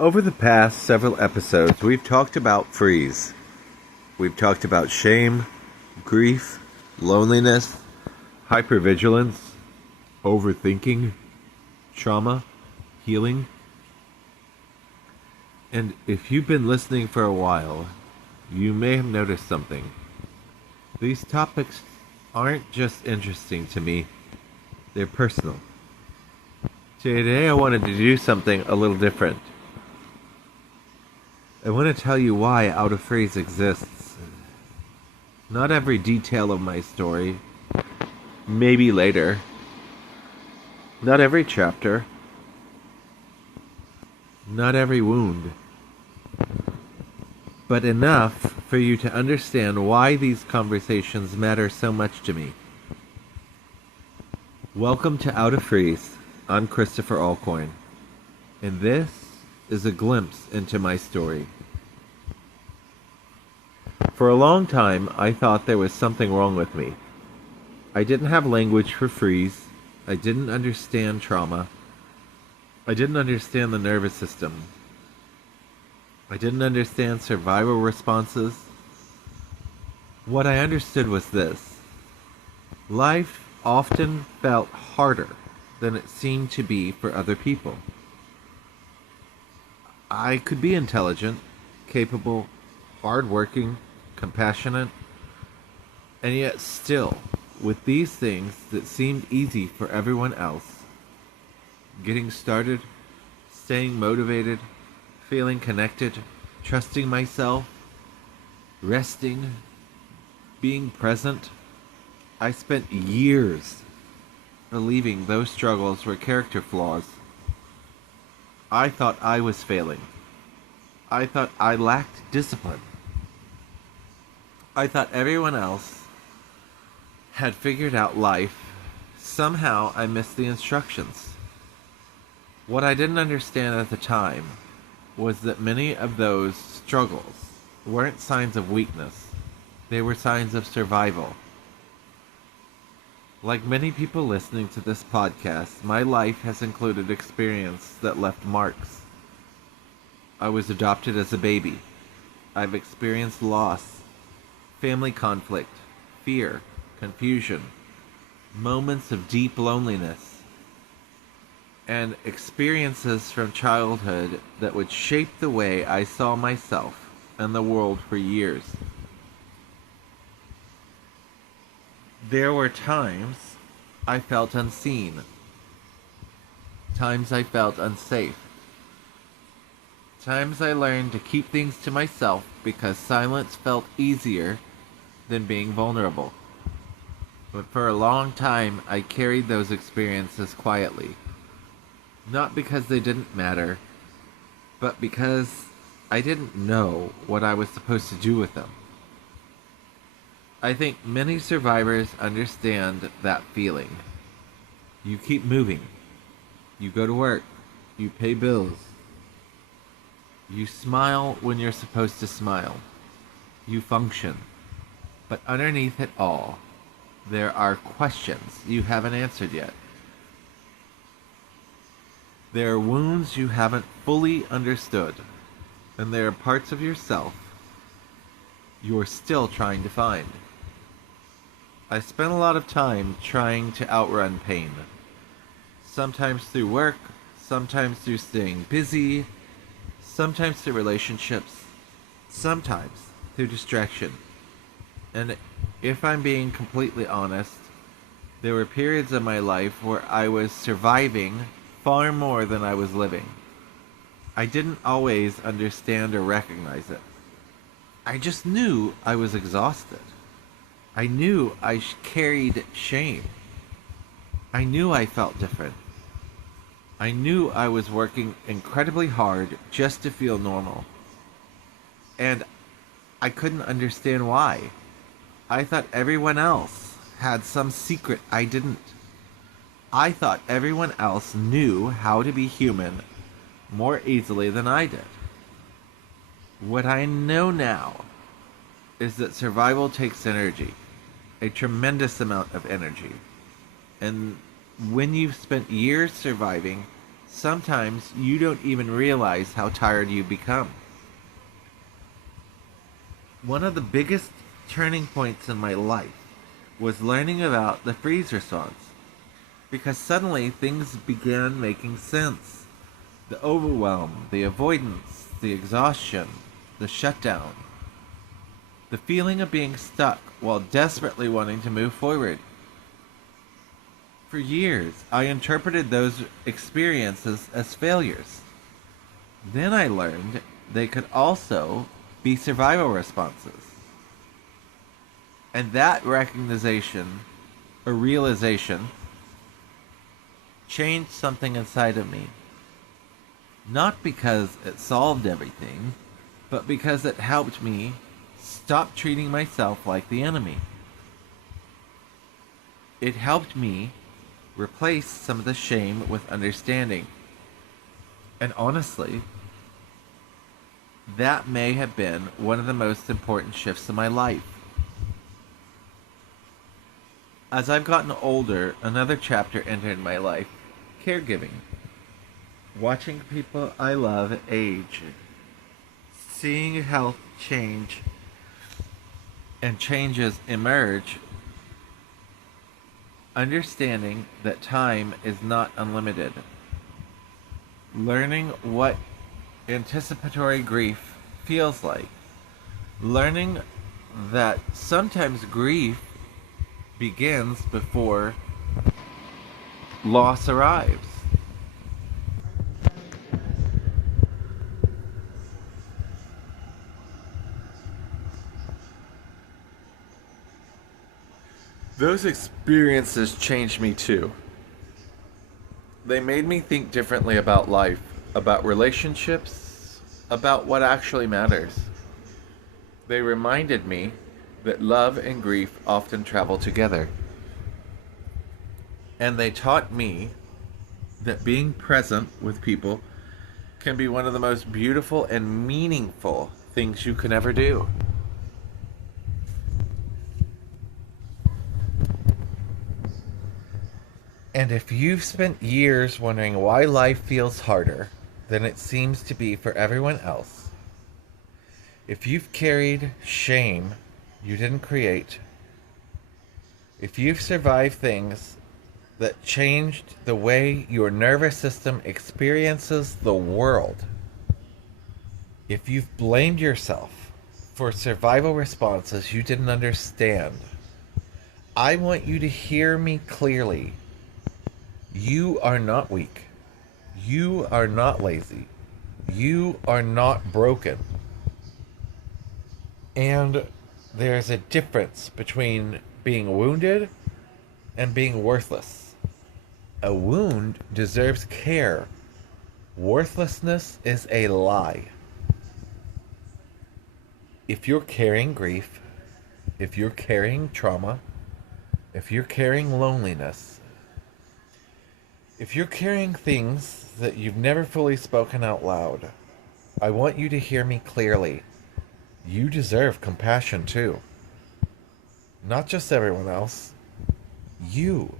Over the past several episodes, we've talked about freeze. We've talked about shame, grief, loneliness, hypervigilance, overthinking, trauma, healing. And if you've been listening for a while, you may have noticed something. These topics aren't just interesting to me, they're personal. Today I wanted to do something a little different. I want to tell you why out of phrase exists. Not every detail of my story, maybe later. Not every chapter. Not every wound. But enough for you to understand why these conversations matter so much to me. Welcome to Out of Freeze. I'm Christopher Allcorn, and this is a glimpse into my story. For a long time, I thought there was something wrong with me. I didn't have language for freeze. I didn't understand trauma. I didn't understand the nervous system. I didn't understand survival responses. What I understood was this. Life often felt harder than it seemed to be for other people. I could be intelligent, capable, hardworking, compassionate, and yet still, with these things that seemed easy for everyone else, getting started, staying motivated, feeling connected, trusting myself, resting, being present, I spent years believing those struggles were character flaws. I thought I was failing. I thought I lacked discipline. I thought everyone else had figured out life. Somehow I missed the instructions. What I didn't understand at the time was that many of those struggles weren't signs of weakness. They were signs of survival. Like many people listening to this podcast, my life has included experience that left marks. I was adopted as a baby. I've experienced loss, family conflict, fear, confusion, moments of deep loneliness, and experiences from childhood that would shape the way I saw myself and the world for years. There were times I felt unseen, times I felt unsafe, times I learned to keep things to myself because silence felt easier than being vulnerable. But for a long time, I carried those experiences quietly. Not because they didn't matter, but because I didn't know what I was supposed to do with them. I think many survivors understand that feeling. You keep moving. You go to work. You pay bills. You smile when you're supposed to smile. You function. But underneath it all, there are questions you haven't answered yet. There are wounds you haven't fully understood. And there are parts of yourself you're still trying to find. I spent a lot of time trying to outrun pain. Sometimes through work, sometimes through staying busy, sometimes through relationships, sometimes through distraction. And if I'm being completely honest, there were periods of my life where I was surviving far more than I was living. I didn't always understand or recognize it. I just knew I was exhausted. I knew I carried shame. I knew I felt different. I knew I was working incredibly hard just to feel normal. And I couldn't understand why. I thought everyone else had some secret I didn't. I thought everyone else knew how to be human more easily than I did. What I know now is that survival takes energy, a tremendous amount of energy. And when you've spent years surviving, sometimes you don't even realize how tired you become. One of the biggest turning points in my life was learning about the freeze response, because suddenly things began making sense. The overwhelm, the avoidance, the exhaustion, the shutdown, the feeling of being stuck while desperately wanting to move forward. For years, I interpreted those experiences as failures. Then I learned they could also be survival responses. And that recognition, or realization, changed something inside of me. Not because it solved everything, but because it helped me stop treating myself like the enemy. It helped me replace some of the shame with understanding. And honestly, that may have been one of the most important shifts in my life. As I've gotten older, another chapter entered my life: caregiving. Watching people I love age, seeing health change and changes emerge, understanding that time is not unlimited, learning what anticipatory grief feels like, learning that sometimes grief begins before loss arrives. Those experiences changed me too. They made me think differently about life, about relationships, about what actually matters. They reminded me that love and grief often travel together. And they taught me that being present with people can be one of the most beautiful and meaningful things you can ever do. And if you've spent years wondering why life feels harder than it seems to be for everyone else, if you've carried shame you didn't create, if you've survived things that changed the way your nervous system experiences the world, if you've blamed yourself for survival responses you didn't understand, I want you to hear me clearly. You are not weak. You are not lazy. You are not broken. And there's a difference between being wounded and being worthless. A wound deserves care. Worthlessness is a lie. If you're carrying grief, if you're carrying trauma, if you're carrying loneliness, if you're carrying things that you've never fully spoken out loud, I want you to hear me clearly. You deserve compassion too. Not just everyone else. You.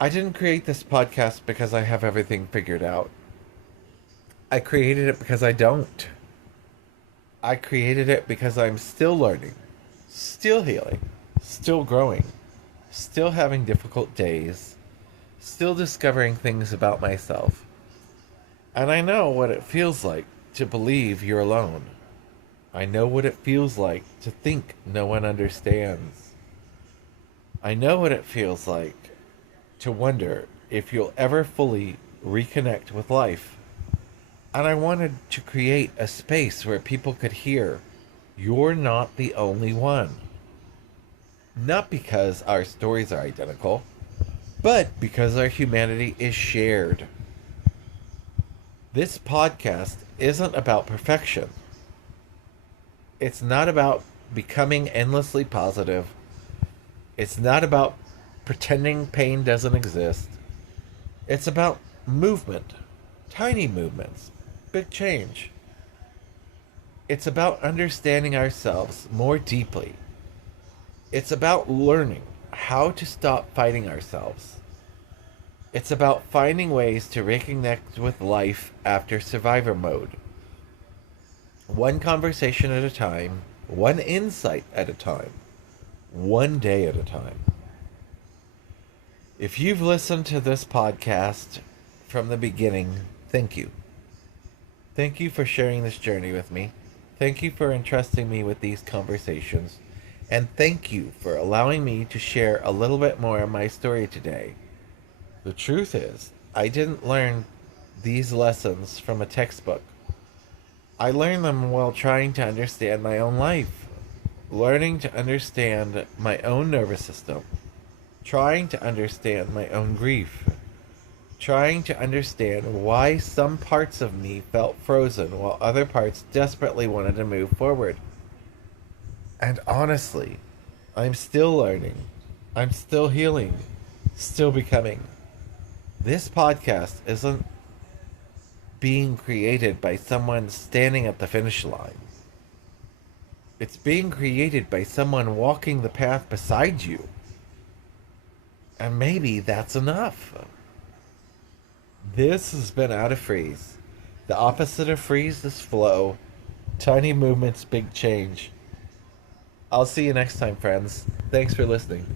I didn't create this podcast because I have everything figured out. I created it because I don't. I created it because I'm still learning, still healing, still growing, still having difficult days, still discovering things about myself. And I know what it feels like to believe you're alone. I know what it feels like to think no one understands. I know what it feels like to wonder if you'll ever fully reconnect with life. And I wanted to create a space where people could hear, you're not the only one. Not because our stories are identical, but because our humanity is shared. This podcast isn't about perfection. It's not about becoming endlessly positive. It's not about pretending pain doesn't exist. It's about movement, tiny movements, big change. It's about understanding ourselves more deeply. It's about learning how to stop fighting ourselves. It's about finding ways to reconnect with life after survivor mode. One conversation at a time, one insight at a time, one day at a time. If you've listened to this podcast from the beginning, thank you. Thank you for sharing this journey with me. Thank you for entrusting me with these conversations. And thank you for allowing me to share a little bit more of my story today. The truth is, I didn't learn these lessons from a textbook. I learned them while trying to understand my own life, learning to understand my own nervous system, trying to understand my own grief, trying to understand why some parts of me felt frozen while other parts desperately wanted to move forward. And honestly, I'm still learning. I'm still healing, still becoming. This podcast isn't being created by someone standing at the finish line. It's being created by someone walking the path beside you. And maybe that's enough. This has been Out of Freeze. The opposite of freeze is flow. Tiny movements, big change. I'll see you next time, friends. Thanks for listening.